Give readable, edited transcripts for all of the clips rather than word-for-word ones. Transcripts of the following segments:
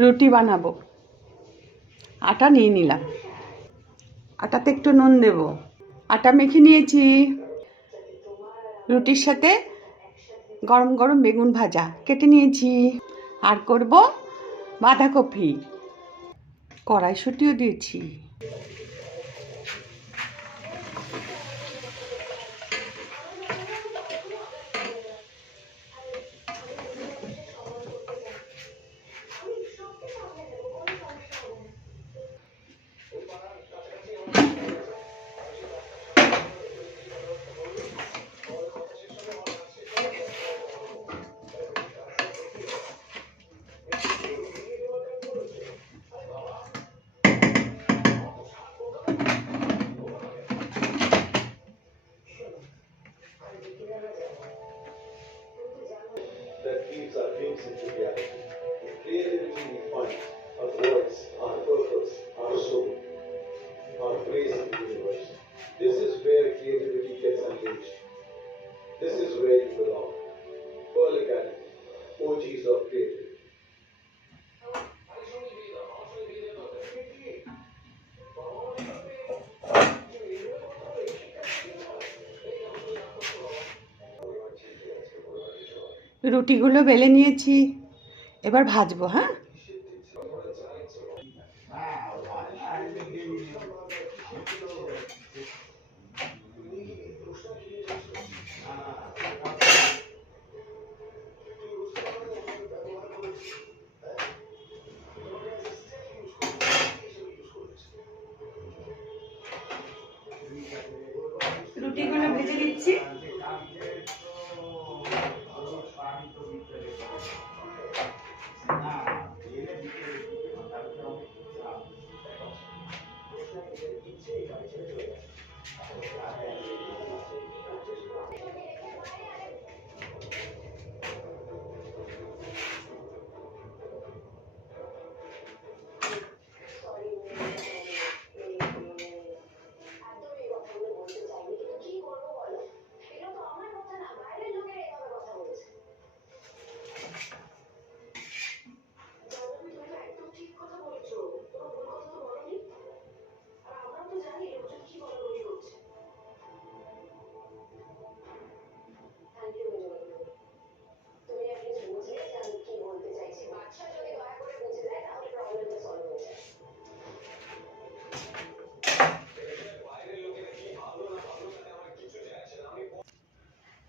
রুটি বানাবো। আটা নিয়ে নিলাম, আটাতে একটু নুন দেব। আটা মেখে নিয়েছি। রুটির সাথে গরম গরম বেগুন ভাজা কেটে নিয়েছি। আর করব বাঁধাকপি, কড়াইশুঁটিও দিয়েছি। That keeps our dreams into reality. In creativity, we find our voice, our purpose, our soul, our place in the universe. This is where creativity gets unleashed. This is where you belong. Pearl Academy, OGs of creativity. রুটিগুলো বেলে নিয়েছি, এবার ভাজবো। হ্যাঁ, রুটিগুলো ভেজে দিচ্ছি।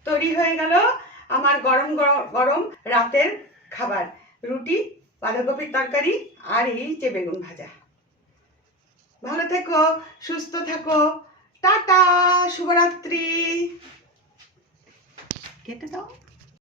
তৈরি হয়ে গেল আমার গরম গরম রাতের খাবার, রুটি, বাঁধাকপির তরকারি আর এই যে বেগুন ভাজা। ভালো থেকো, সুস্থ থাকো, টাটা, শুভরাত্রি। কেটে দাও।